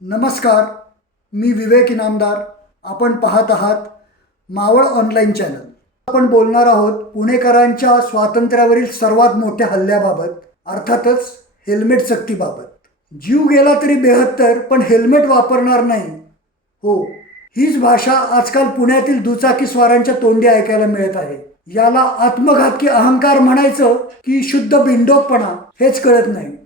नमस्कार मी विवेक इनामदार. आपण पाहत आहात मावळ ऑनलाईन चॅनल आपण बोलणार आहोत पुणेकरांच्या स्वातंत्र्यावरील सर्वात मोठ्या हल्ल्याबाबत अर्थातच हेल्मेट सक्तीबाबत. जीव गेला तरी बेहत्तर पण हेल्मेट वापरणार नाही. हो हीच भाषा आजकाल पुण्यातील दुचाकी स्वारांच्या तोंडी ऐकायला मिळत आहे. याला आत्मघातकी अहंकार म्हणायचं की शुद्ध बिंडोकपणा हेच कळत नाही.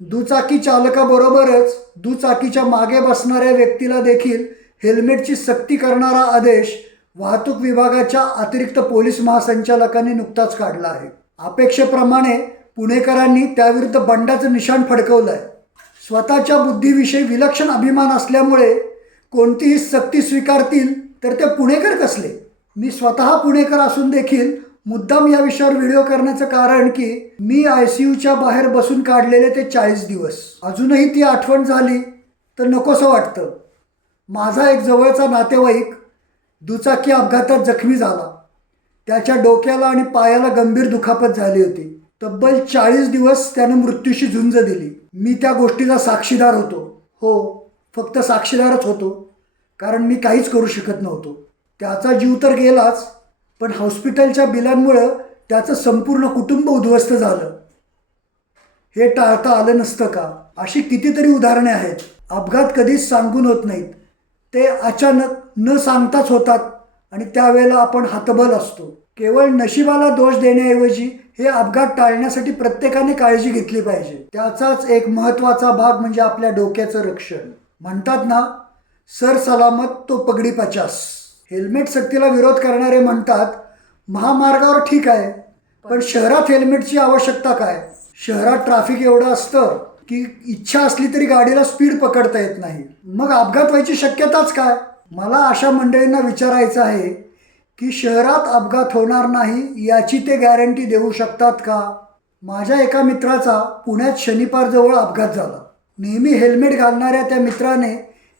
दुचाकी चालकाबरोबरच दुचाकीच्या मागे बसणाऱ्या व्यक्तीला देखील हेल्मेटची सक्ती करणारा आदेश वाहतूक विभागाच्या अतिरिक्त पोलीस महासंचालकांनी नुकताच काढला आहे. अपेक्षेप्रमाणे पुणेकरांनी त्याविरुद्ध बंडाचं निशाण फडकवलं आहे स्वतःच्या बुद्धीविषयी विलक्षण अभिमान असल्यामुळे कोणतीही सक्ती स्वीकारतील तर ते पुणेकर कसले? मी स्वतः पुणेकर असून देखील मुद्दाम या विषयावर व्हिडिओ करण्याचं कारण की मी आय सी यूच्या बाहेर बसून काढलेले ते चाळीस दिवस. अजूनही ती आठवण झाली तर नकोसं वाटतं. माझा एक जवळचा नातेवाईक दुचाकी अपघातात जखमी झाला. त्याच्या डोक्याला आणि पायाला गंभीर दुखापत झाली होती. तब्बल चाळीस दिवस त्यानं मृत्यूशी झुंज दिली. मी त्या गोष्टीचा साक्षीदार होतो. हो फक्त साक्षीदारच होतो. कारण मी काहीच करू शकत नव्हतो. त्याचा जीव तर गेलाच. पण हॉस्पिटलच्या बिलांमुळं त्याचं संपूर्ण कुटुंब उद्ध्वस्त झालं. हे टाळता आलं नसतं का? अशी कितीतरी उदाहरणे आहेत. अपघात कधीच सांगून होत नाहीत. ते अचानक न सांगताच होतात आणि त्यावेळेला आपण हातबल असतो. केवळ नशिबाला दोष देण्याऐवजी हे अपघात टाळण्यासाठी प्रत्येकाने काळजी घेतली पाहिजे. त्याचाच एक महत्त्वाचा भाग म्हणजे आपल्या डोक्याचं रक्षण. म्हणतात ना सर सलामत तो पगडी पचास. हेल्मेट सक्तीला विरोध करणारे म्हणतात महामार्गावर ठीक आहे पण शहरात हेल्मेटची आवश्यकता काय? शहरात ट्रॅफिक एवढं असतं की इच्छा असली तरी गाडीला स्पीड पकडता येत नाही. मग अपघात व्हायची शक्यताच काय? मला अशा मंडळींना विचारायचं आहे की शहरात अपघात होणार नाही याची ते गॅरंटी देऊ शकतात का? माझ्या एका मित्राचा पुण्यात शनिवारजवळ अपघात झाला. नेहमी हेल्मेट घालणाऱ्या त्या मित्राने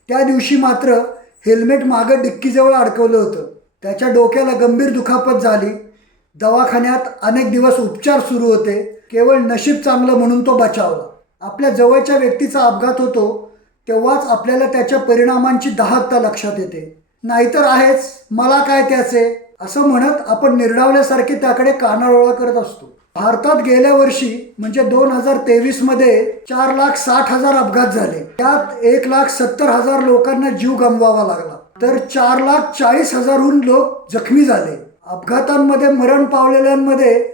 त्या दिवशी मात्र हेल्मेट मागं डिक्कीजवळ अडकवलं होतं. त्याच्या डोक्याला गंभीर दुखापत झाली. दवाखान्यात अनेक दिवस उपचार सुरू होते. केवळ नशीब चांगलं म्हणून तो बचावला. आपल्या जवळच्या व्यक्तीचा अपघात होतो तेव्हाच आपल्याला त्याच्या परिणामांची दाहकता लक्षात येते. नाहीतर आहेच मला काय त्याचे? असं म्हणत आपण निर्डावल्यासारखे त्याकडे कानाडोळा करत असतो. भारतात गेल्या वर्षी म्हणजे दोन हजार तेवीसमध्ये चार लाख साठ हजार अपघात झाले. त्यात एक लाख सत्तर हजार लोकांना जीव गमवावा लागला. तर चार लाख चाळीस हजारहून लोक जखमी झाले. अपघातांमध्ये मरण पावलेल्यांमध्ये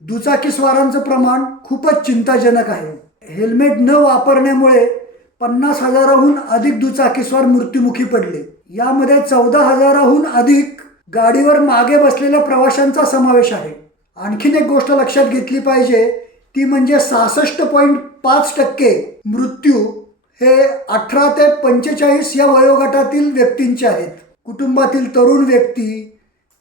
दुचाकीस्वारांचं प्रमाण खूपच चिंताजनक आहे. हेल्मेट न वापरण्यामुळे पन्नास हजाराहून अधिक दुचाकीस्वार मृत्युमुखी पडले. यामध्ये चौदा हजाराहून अधिक गाडीवर मागे बसलेल्या प्रवाशांचा समावेश आहे. आणखीन एक गोष्ट लक्षात घेतली पाहिजे ती म्हणजे सहासष्ट पॉईंट पाच टक्के मृत्यू हे अठरा ते पंचेचाळीस या वयोगटातील व्यक्तींचे आहेत. कुटुंबातील तरुण व्यक्ती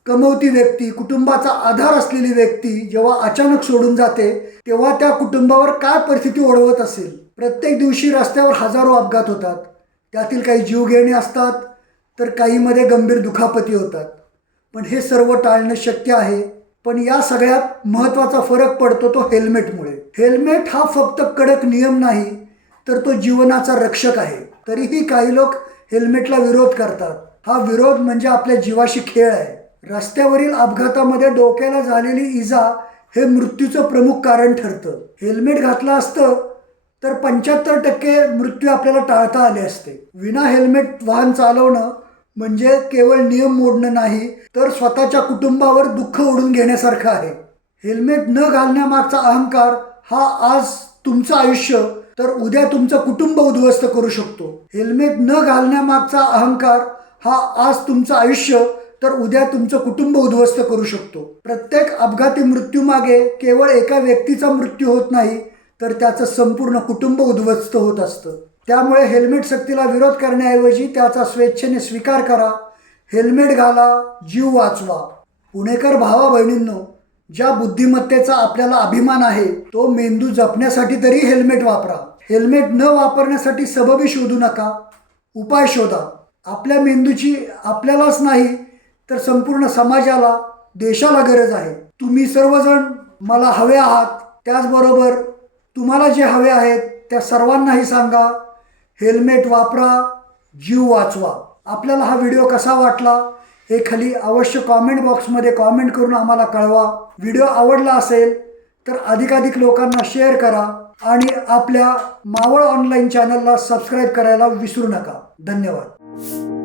कमवती व्यक्ती कुटुंबाचा आधार असलेली व्यक्ती जेव्हा अचानक सोडून जाते तेव्हा त्या कुटुंबावर काय परिस्थिती ओढवत असेल? प्रत्येक दिवशी रस्त्यावर हजारो अपघात होतात. त्यातील काही जीवघेणे असतात तर काहीमध्ये गंभीर दुखापती होतात. पण हे सर्व टाळणं शक्य आहे. पण या सगळ्यात महत्त्वाचा फरक पडतो तो हेल्मेटमुळे. हेल्मेट हा फक्त कडक नियम नाही तर तो जीवनाचा रक्षक आहे. तरीही काही लोक हेल्मेटला विरोध करतात. हा विरोध म्हणजे आपल्या जीवाशी खेळ आहे. रस्त्यावरील अपघातामध्ये डोक्याला झालेली इजा हे मृत्यूचं प्रमुख कारण ठरतं. हेल्मेट घातलं असतं तर पंच्याहत्तर टक्के मृत्यू आपल्याला टाळता आले असते. विना हेल्मेट वाहन चालवणं म्हणजे केवळ नियम मोडणं नाही तर स्वतःच्या कुटुंबावर दुःख ओढून घेण्यासारखं आहे. हेल्मेट न घालण्यामागचा अहंकार हा आज तुमचं आयुष्य तर उद्या तुमचं कुटुंब उद्ध्वस्त करू शकतो. हेल्मेट न घालण्यामागचा अहंकार हा आज तुमचं आयुष्य तर उद्या तुमचं कुटुंब उद्ध्वस्त करू शकतो. प्रत्येक अपघाती मृत्यूमागे केवळ एका व्यक्तीचा मृत्यू होत नाही तर त्याचं संपूर्ण कुटुंब उद्ध्वस्त होत असतं. त्यामुळे हेल्मेट सक्तीला विरोध करण्याऐवजी त्याचा स्वेच्छेने स्वीकार करा. हेल्मेट घाला जीव वाचवा. पुणेकर भावा बहिणींनो ज्या बुद्धिमत्तेचा आपल्याला अभिमान आहे तो मेंदू जपण्यासाठी तरी हेल्मेट वापरा. हेल्मेट न वापरण्यासाठी सबबी शोधू नका. उपाय शोधा. आपल्या मेंदूची आपल्यालाच नाही तर संपूर्ण समाजाला देशाला गरज आहे. तुम्ही सर्वजण मला हवे आहात. त्याचबरोबर तुम्हाला जे हवे आहेत त्या सर्वांनाही सांगा. हेल्मेट वापरा जीव वाचवा. आपल्याला हा व्हिडिओ कसा वाटला हे खाली अवश्य कॉमेंट बॉक्समध्ये कॉमेंट करून आम्हाला कळवा. व्हिडिओ आवडला असेल तर अधिकाधिक लोकांना शेअर करा आणि आपल्या मावळ ऑनलाईन चॅनलला सबस्क्राईब करायला विसरू नका. धन्यवाद.